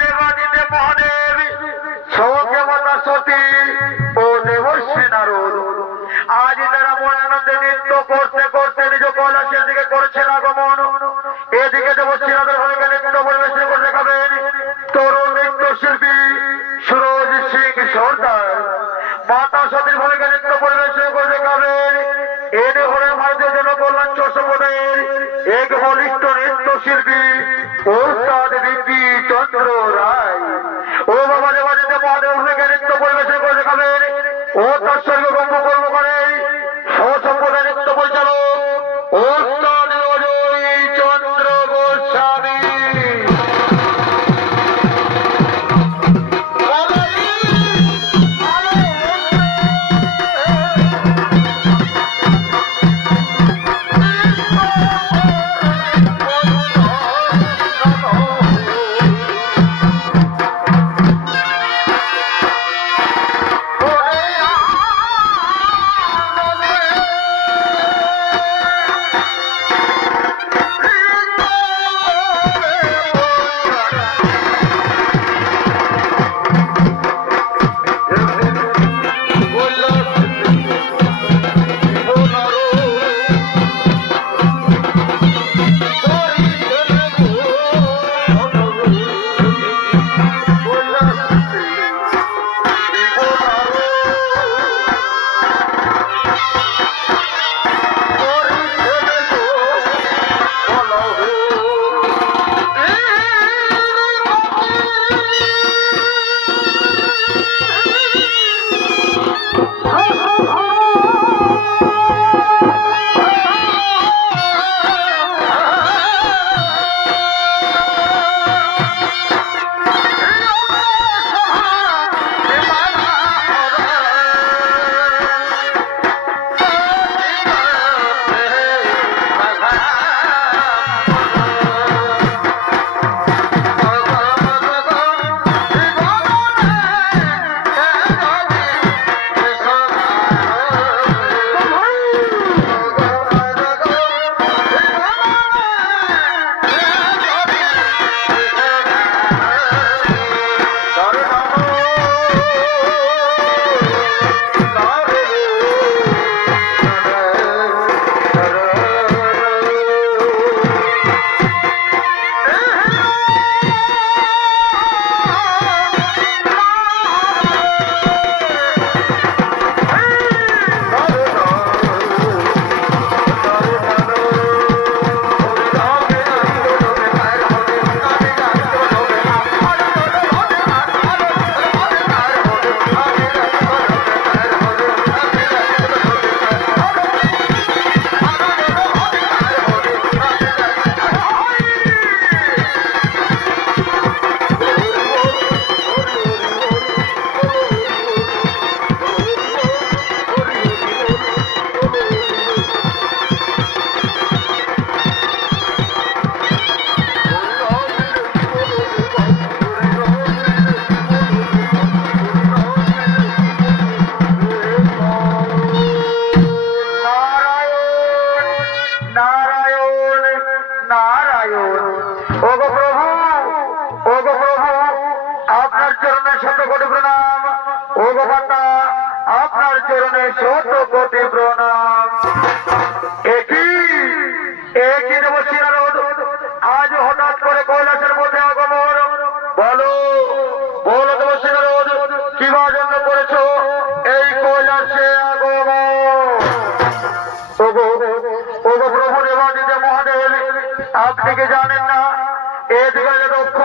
দেবাদিদেব মহাদেব সৌকে মাতা সতী ও দেবশ্রী নারদ আজ তারা মনানন্দে নৃত্য করতে করতে নিজ কৈলাসের দিকে করেছেন আগমন। এদিকে দেবশ্রী নারদের ভূমিকা নৃত্য পরিবেশন করে দেখাবেন তরুণ নৃত্য শিল্পী সুরজ সিং সর্দার। মাতা সতীর ভূমিকা নৃত্য পরিবেশন করে দেখাবেন এনে হলেন ভারতীয় জনকল্যাণ সম্প্রদায়ের এক বলিষ্ঠ নৃত্য শিল্পী ওস্তাদ বিপি চন্দ্র রায়। ও বাবা দেবাদিদেব মহাদেব ভূমিকা নৃত্য পরিবেশন করে দেখাবেন ও তার সঙ্গে গম্য কর্ম করে সম্প্রদায় নৃত্য পরিচালক ওস্তাদ অজয় চন্দ্র গোস্বামী। আপনার চরণে শত কোটি প্রণাম। একই দেবশ্রী নারদ আজ হঠাৎ করে কৈলাসের মধ্যে আগমন। বলো বলো দেবশ্রী নারদ কিবা জন্য করেছো এই কৈলাসে আগমন? ওগো প্রভু দেবাদিদেব মহাদেব আপনি কি জানেন না এদিকে দক্ষ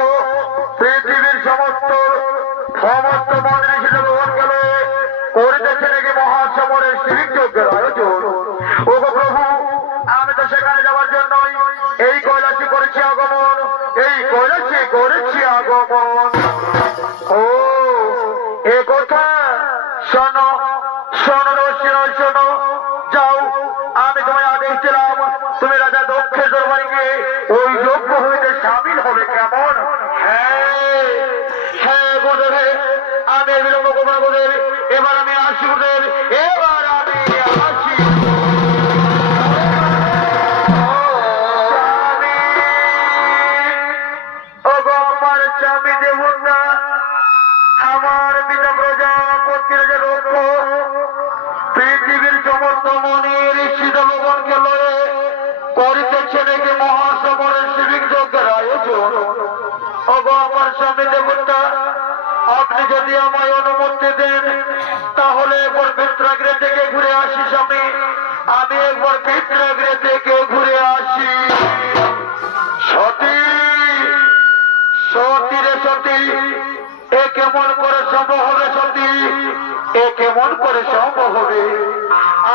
পৃথিবীর সমস্ত মন্দির ছিল গ্রহণ গেলে করিতেছে নাকি মহাসমরের শিবযজ্ঞের আয়োজন। ওগো প্রভু আমি তো সেখানে যাওয়ার জন্যই এই কৈলাসে করেছি আগমন, এই কৈলাসে করেছি আগমন। ও এ কথা শোনো শোনো শোনো, যাও আমি তোমায় আদেশ দিলাম তুমি রাজা দক্ষের দরবারে গিয়ে ওই যজ্ঞ হইতে সামিল হবে কেমন? হ্যাঁ হ্যাঁ গুরুদেব আমি বিলম্ব করবো না গুরুদেব, এবার আমি আসি গুরুদেব, এবার আমি আসি। ও গো আমার স্বামী দেব মন্ত্রমণির শীতভবনকে লয়ে করিতেছে নাকি মহাসমরের শিবিক যজ্ঞের আয়োজন। ওগো আমার স্বামী দেবতা, আপনি যদি আমায় অনুমতি দেন তাহলে একবার পিত্রাগৃহ থেকে ঘুরে আসি স্বামী, আমি একবার পিত্রাগৃহ থেকে ঘুরে আসি। সতী, সতী রে সতী, এ কেমন করে সম্ভব হবে সতী, এ কেমন করে সম্ভব হবে?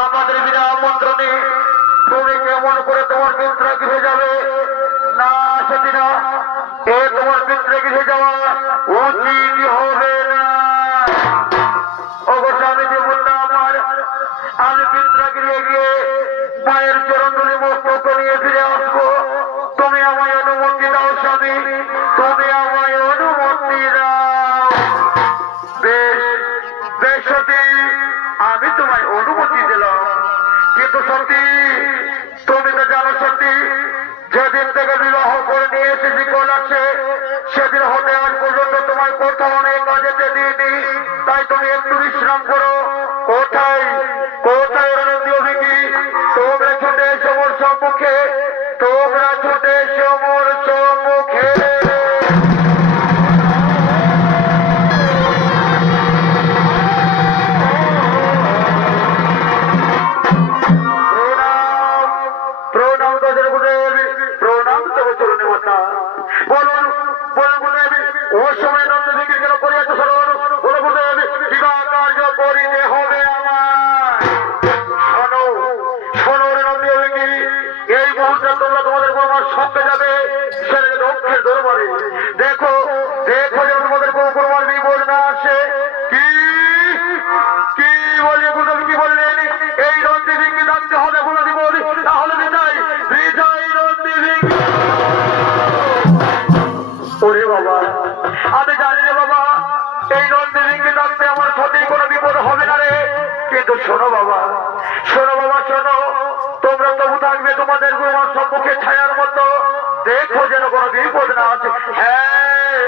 আমাদের বিনা আমন্ত্রণে তুমি কেমন করে তোমার পিত্রাগৃহে যাবে? না সতী না, এ তোমার পিত্রাগৃহে যাওয়া উচিত হবে না। ওগো স্বামী দেবতা আমার, আমি পিত্রাগৃহে গিয়ে মায়ের চরণধুলি মস্তক নিয়ে ফিরে আসবো। তুমি আমায় অনুমতি দাও স্বামী, তুমি আমায় অনুমতি দাও। বেশ বেশ সতী, আমি তোমায় অনুমতি দিলাম, কিন্তু সতী তুমি তো জানো সতী, যেদিন থেকে বিবাহ করে নিয়ে এসেছি কলাচ্ছে, সেদিন হতে আজ পর্যন্ত তোমায় কোথাও অনেক কাজেতে দিইনি। তাই তুমি একটু বিশ্রাম করো। কোথায় কোথায় আনন্দী অভিজ্ঞ, তোমরা ছুটে এসো মোর সম্মুখে, তোমরা ছুটে এসো মোর সম্মুখে। প্রণাম তোদের গুরুদেব, প্রণাম তবে চরণে মাতা। বলুন বলুন গুরুদেব, ও সময় নন্দ বিক্রি কেন করিয়াছ স্মরণ? বলো গুরুদেব, বিবাহ কার্য করিতে হবে আমার। শোনো শোনো রে নন্দী অভিজ্ঞ, এই মুহূর্তে তোমরা তোমাদের বৌমার সঙ্গে যাবে সেটা দক্ষের দরবারে। দেখো দেখো যেন তোমাদের বৌমার বিপদ না আসে। কি কি বলে গুরুদেব, কি বললেন? এই নন্দী বিক্রি থাকতে হবে বলে দিব, তাহলে বিদায় বিদায় নন্দী বিক্রি। ওরে বাবা, আমি জানি রে বাবা, এই নন্দী বিক্রি থাকতে আমার সত্যি কোনো বিপদ হবে না রে। কিন্তু শোনো বাবা, শোনো বাবা শোনো, তোমরা তবু থাকবে তোমাদের বৌমার সম্মুখে ছায়ার মতো। দেখো যেন কোনো বিপদ না আছে। হ্যাঁ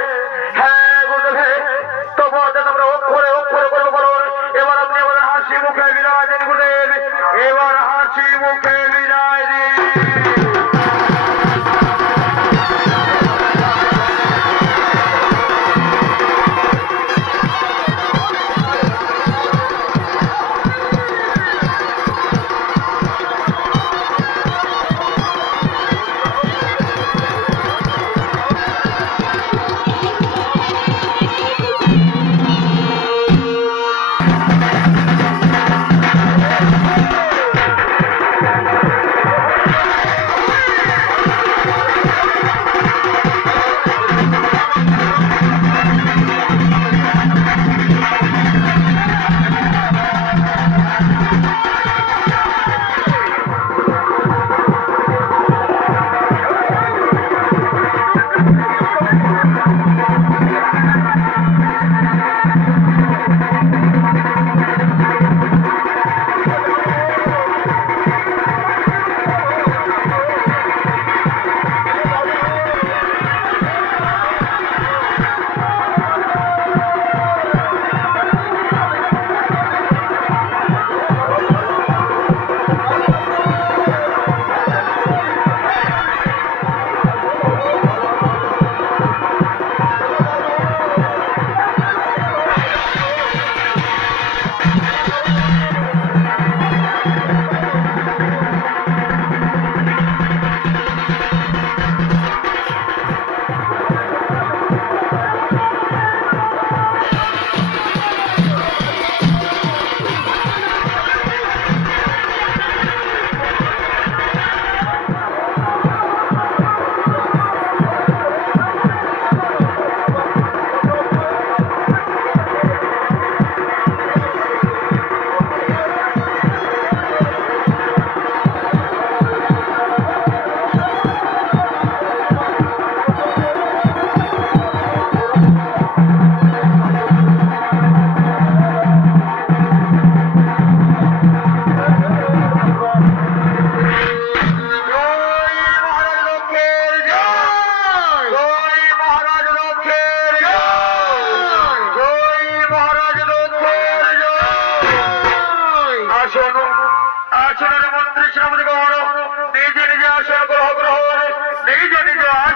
হ্যাঁ গুরুদেব, তবু তোমরা অক্ষরে অক্ষরে করবো। বলো এবার আপনি এবার হাসি মুখে বিদায় দিন গুরুদেব, এবার হাসি মুখে বিদায় দিন।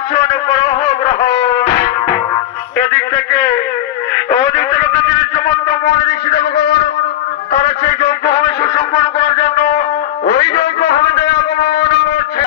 আসন গ্রহ গ্রহণ। এদিক থেকে ওদিক থেকে পৃথিবীর সমস্ত মনে ঋষি দেবগণ তারা সেই যজ্ঞ হবে সুসম্পন্ন করার জন্য ওই যজ্ঞ হবে আগমন করছে।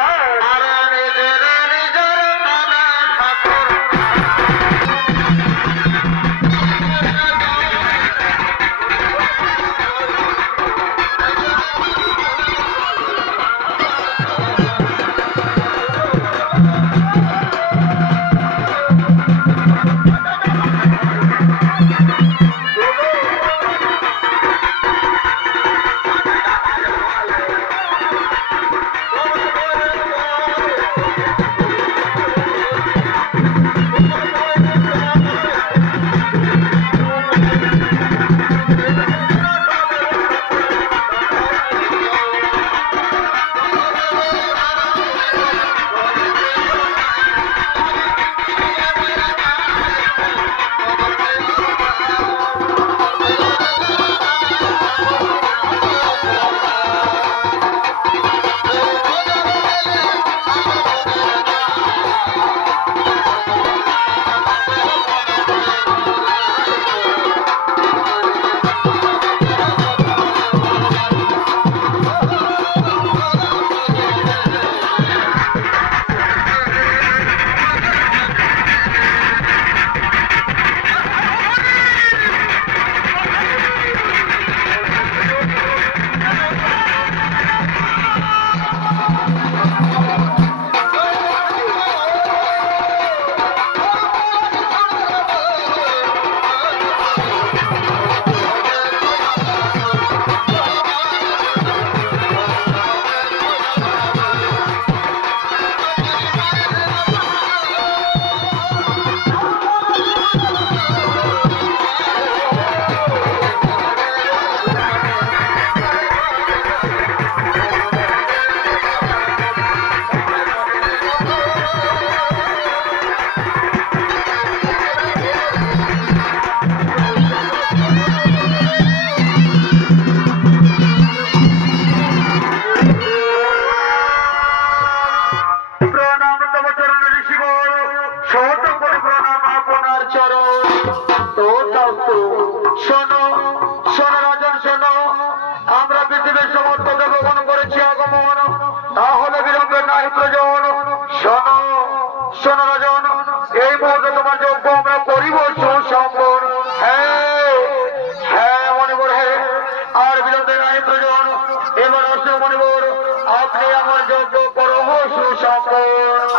আপনি আমার যোগ্য করো সুসম্পন্ন।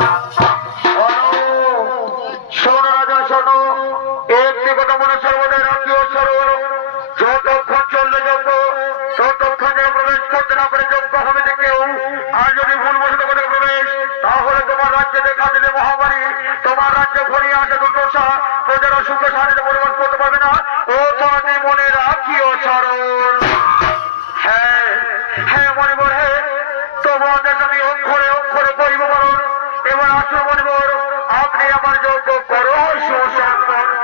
শোনো রাজা শোনো, একটি কথা মনে সর্বদাই রাখিও স্মরণ, যতক্ষণ চললে যোগ্য ততক্ষণ যেন প্রবেশ করতে না পারে যোগ্য হবে না কেউ। আর যদি ভুলবশত করে প্রবেশ, তাহলে তোমার রাজ্যে দেখা দিলে মহামারী, তোমার রাজ্যে ঘনিয়ে আসে দুর্দশা, প্রজারা সুখে শান্তিতে পরিবাস করতে পারবে না। ও তোমাকে মনে রাখিও স্মরণ। হ্যাঁ হ্যাঁ মণিবর, হে তোমাদের আমি অক্ষরে অক্ষরে করিব বরণ। এবার আসো মণিবর, আপনি আমার যোগ্য করো সুসম্পন্ন।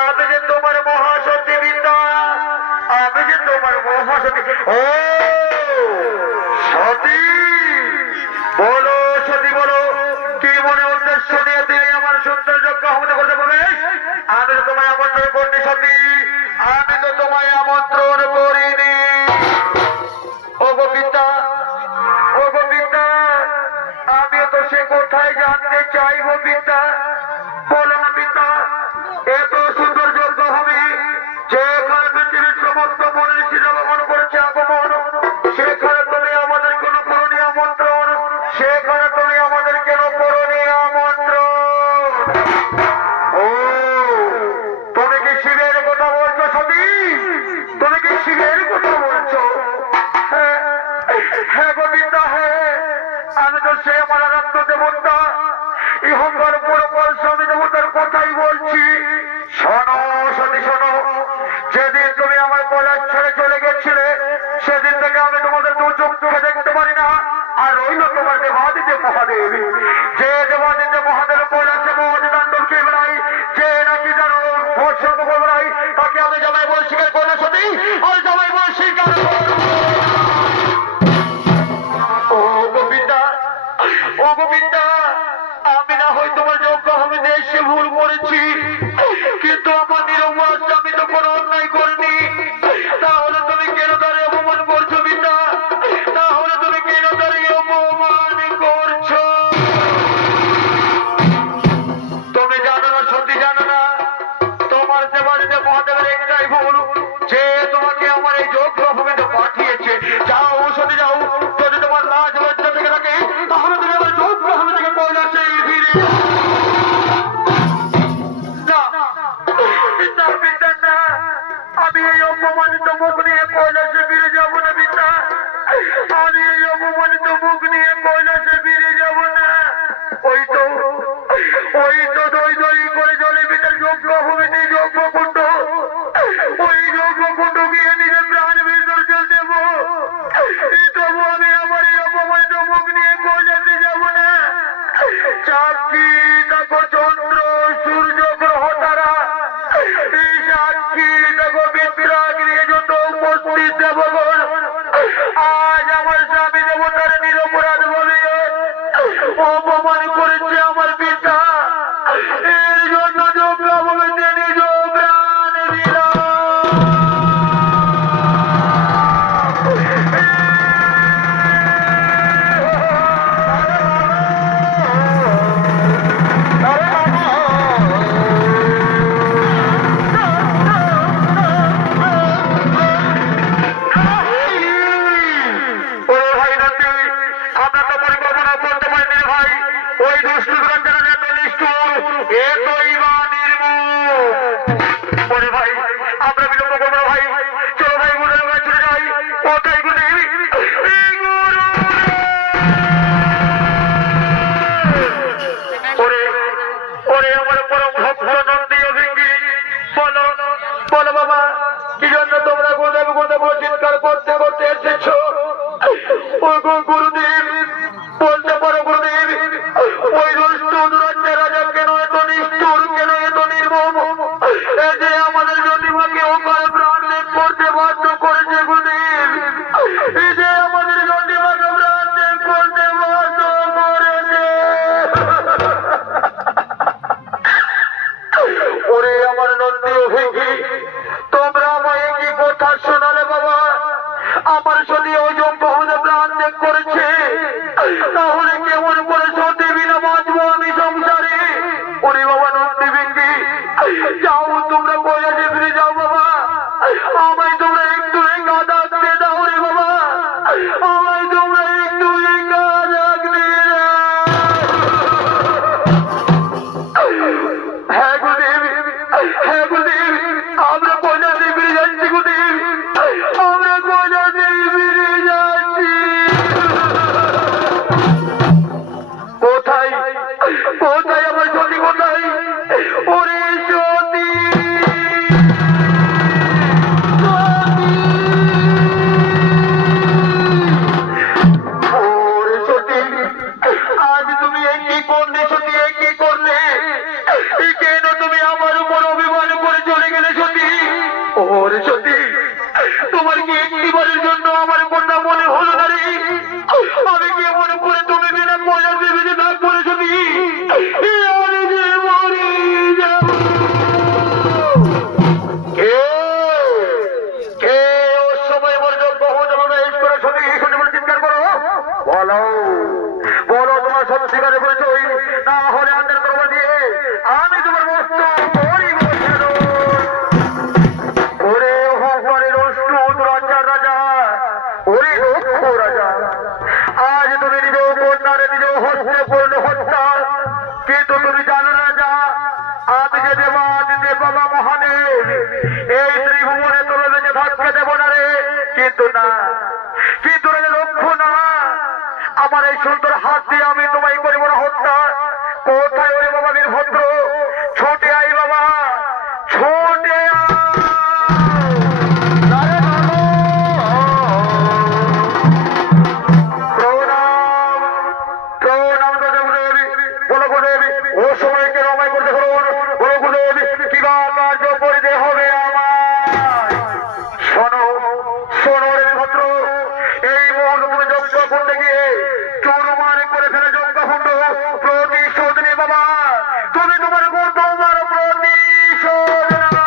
আমি যে তোমার মহাসতী বিদ্যা, আমি যে তোমার মহাসতী। ও সতী, বলো সতী বলো, কি মনে উদ্দেশ্য নিয়ে তুমি আমার সুন্দর যজ্ঞ হতে করতে প্রবেশ? আমি তো তোমায় আমন্ত্রণ করিনি সতী, আমি তো তোমায় আমন্ত্রণ করিনি। ও গোবিন্দা, ও গোবিন্দা, আমিও তো সে কোথায় জানতে চাই গোবিন্দা, বলো না পিতা। এত সুন্দর যজ্ঞ হবে যে ইহকার পরকাল স্বামী দেবতার কথাই বলছি। শোনো সতী শোনো, যেদিন তুমি আমার কৈলাস ছেড়ে চলে গেছিলে সেদিন থেকে আমি তোমাদের দু চোখে দেখতে পারি না। আর রইল তোমার দেবাদিদেব মহাদেব, যে দেবাদিদেব মহাদেব কৈলাসে মহাদিদাণ্ডবকে বেড়াই, যে নাকি যেন ভর্ষণ বেড়াই, তাকে আমি জামাই বলে স্বীকার করে সতী, আর জামাই বলে স্বীকার করব। ও গোবিন্দা, ও গোবিন্দা, আমি না হয় তোমার যোগ্য আমি দেশে ভুল করেছি, কিন্তু আমার নিরপরাধ আমি তো কোনো অন্যায় করিনি। তাহলে তুমি কেন তারে অপমান করছো বিন্দা? তাহলে তুমি কেন তারে অপমান করছো? তুমি জানো না, সত্যি জানো না, তোমার দেবাদিতে মহাদেবের একটাই ভুল, যে তোমাকে আমার এই যোগ্য ভূমিতে পাঠিয়েছে। যাও সত্যি যাও, যদি তোমার লাজ লজ্জা থেকে থাকে তাহলে তুমি আমার যোগ্য ভূমি থেকে কৈলাসে ফিরে আমি এই অপমানিত মুখ নিয়ে কৈলাসে ফিরে যাবো না বিন্দা, আমি এই অপমানিত মুখ নিয়ে কৈলাসে ফিরে যাব না। ওই তো দই দই করে জলে ভিতরে যোগ্য ভূমিতে যোগ্য কুণ্ড, ওই যোগ্য কুণ্ড গিয়ে নিজের প্রাণ বিসর্জন দেব। তবু আমি আমার এই অপমানিত মুখ নিয়ে কৈলাসে যাব না। সাক্ষী দেখো চন্দ্র সূর্য গ্রহ তারা, এই সাক্ষী দেখো বিদ্রা গৃহে যত উপস্থিত দেবগণ, আজ আমার স্বামী দেবতার নিরপরাধ বলে অপমান করেছে আমার পিতা। এই জন্য যোগ্য ভূমিতে নিজ প্রাণ দিলাম। ওই দুষ্টু গ্রন্থের এত নিষ্ঠুর, এতই বা নির্মূল। ওরে ভাই, আমরা বিলম্ব করবো না ভাই, চলো ভাই গুরুদেব কাছে চলে যাই। কোথায় গুরুদেব? এই গুরু! ওরে ওরে আমার পরম ভক্ত নন্দী অভিঙ্গি, বলো বলো বাবা, কি জন্য তোমরা গুরুদেব গুরুদেব চিৎকার করতে করতে এসেছো? ও গুরুদেব, বলতে পারো গুরুদেব, ওই দুষ্ট দুরাচার রাজা কেন এত নিষ্ঠুর, কেন এত নির্মম, এই যে আমাদের জ্যোতিমাকে ওখানে প্রাণ ত্যাগ করতে বাধ্য করেছে গুরুদেব, এই যে আমাদের জ্যোতিমাকে প্রাণ ত্যাগ করতে বাধ্য করেছে। ওরে আমার নন্দী অভিজ্ঞী, তোমরা আমায় কি কথা শোনালে বাবা? আমার সত্যি ওই যোগ্য হতে প্রাণ ত্যাগ করেছে, তাহলে কেমন করে সত্যি বিনা বাঁচবো আমি সংসারে? ওরে বাবা নন্দী বিঙ্গি, যাও তোমরা কৈলাসে ফিরে যাও বাবা, আমায় তোমরা একটু একা থাকতে দাও রে বাবা, আমায় তোমরা একটু একা থাকতে দাও। হ্যাঁ গুরুদেব, হ্যাঁ গুরুদেব, আমরা কৈলাসে ফিরে যাচ্ছি গুরুদেব, আমরা কৈলাসে ফিরে যাচ্ছি। কোথায় কোথায় আমার সতী, কোথায়? ওরে সতী, ওরে সতী, আজ তুমি এই কি করলে সতী, এই কি করলে? কেন তুমি আমার উপর অভিমান করে চলে গেলে সতী? ওরে সতী, তোমার কি একটিবারের জন্য আমার কন্যা মনে হলো না রে? আমি কেমন করে তুমি বিনা কৈলাসে বেঁচে থাকবো রে সতী? আমি যে মরে যাব। কে কে ওর সময় আমার যোগ্য হতে হবে করে সতী শুনে বলে চিৎকার করো, বলো বলো তোমার সত্যিকারে বলেছো, না হলে আমাদের করবো দিয়ে আমি তোমার মস্ত করিব। ওরে হকারের অষ্টু দুরাচার রাজা, ওরে দক্ষ রাজা, আজ তুমি নিজ কন্যারে নিজ হস্তে পূর্ণ হত্যা, কিন্তু তুমি জানো না যা, আমি যে দেবাদিদেব বাবা মহাদেব এই ত্রিভুবনে তোর বেঁচে থাকতে দেব না রে। কিন্তু না, কিন্তু লক্ষ্য না, আমার এই সুন্দর হাত দিয়ে আমি তোমায় করিব না হত্যা। কোথায় ও সময়কে রমাই করতে হলো বলো গুরুদেব কিবা কার্য করিতে হবে আমার। শোনো শোনো রে ভদ্র, এই মুহূর্তে তুমি যজ্ঞ কুণ্ডে গিয়ে চুরমারে করে ফেলে যজ্ঞ কুণ্ড প্রতিশোধ নে বাবা, তুমি তোমার তোমার প্রতিশোধ নাও।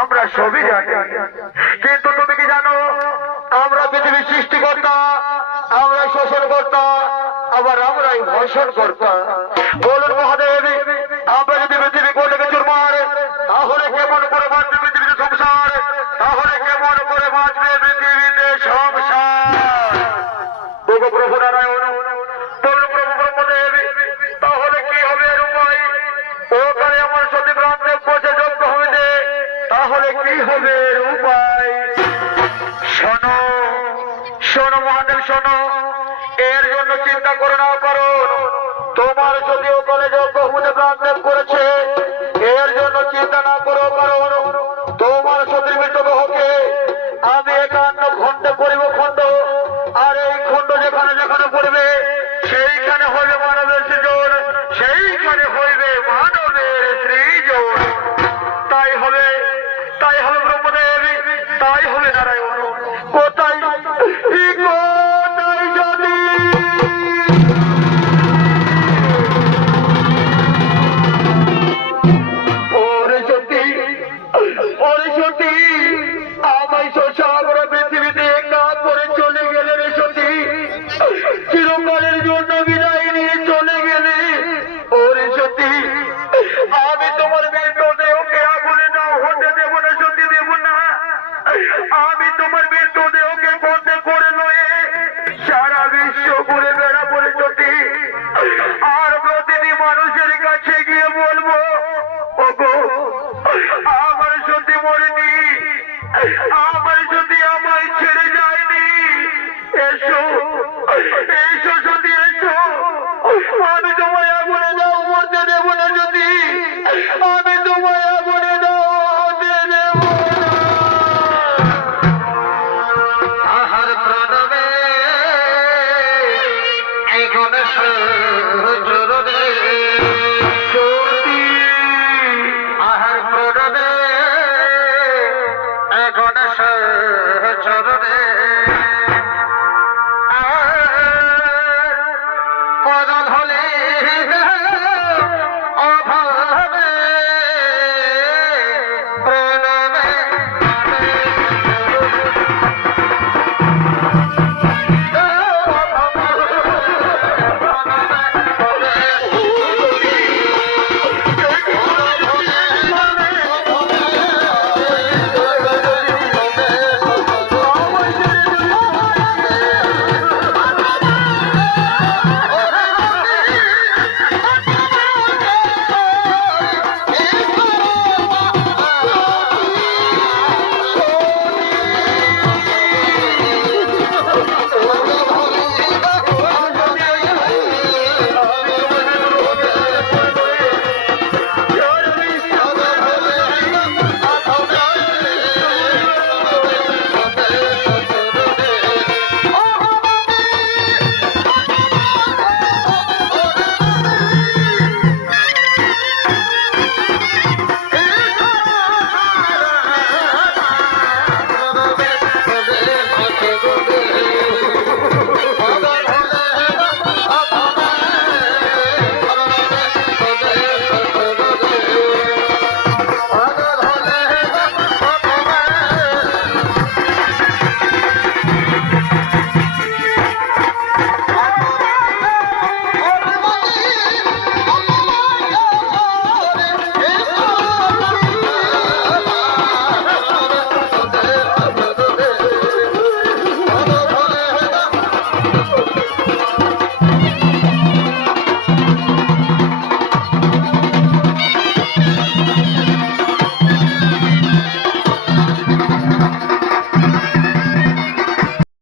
আমরা সবই জানি, কিন্তু তুমি কি জানো আমরা পৃথিবীর সৃষ্টিকর্তা, আমরা শোষণকর্তা, আবার আমরাই ভূষণকর্তা। বলুন মহাদেব, আমরা যদি পৃথিবী করলে চুরমার, তাহলে কেমন করে বাঁচবে পৃথিবীতে সংসার, তাহলে কেমন করে বাঁচবে পৃথিবীতে সংসার। প্রভু প্রভু নারায়ণ, বলুন প্রভু ব্রহ্মদেব, তাহলে কি হবে এর উপায়? ওখানে আমার সতী প্রান্তে বসে যোগ্য হইলে তাহলে কি হবে এর উপায়? শোনো শোনো মহাদেব শোনো, এর জন্য চিন্তা করো না, কারণ তোমার যদি ওখানে যোগ্য হতে প্রান্তে করেছে, এর জন্য চিন্তা না করো, কারণ তোমার সতীর মৃতদেহকে আমি 51 খণ্ডে পড়িব খণ্ড, আর এই খণ্ড যেখানে যেখানে পড়বে সেইখানে হইবে মানবের সৃজন, সেইখানে হইবে মানবের সৃজন। তাই হবে ব্রহ্মদেব, তাই হবে নারায়ণ। কোথায় কোথায় যদি ওরে সতী আমায় শোষাগর পৃথিবীতে একা করে চলে গেলে রে সতী, চিরকালের জন্য বিদায় নিয়ে চলে গেলে। ওরে সতী আমি তোমার মৃতদেহকে আগুনে না হতে দেব না সতী, দেব না। আমি তোমার মৃতদেহকে বন্ধে করে নয়ে সারা বিশ্ব ঘুরে বেড়াবো রে সতী, আর প্রতিটি মানুষের কাছে গিয়ে বলবো ওগো আমার সতী মরেনি, আমার সতী আমায় ছেড়ে যায়নি, এসো এসো সতী এসো, আমি তোমায় আগুনে দাও মরতে দেব না সতী, আমি তোমায় আগুনে দাও হতে দেব না। আহার প্রণবে এখন চরণে সতী, আহার প্রণবে এখন চরণে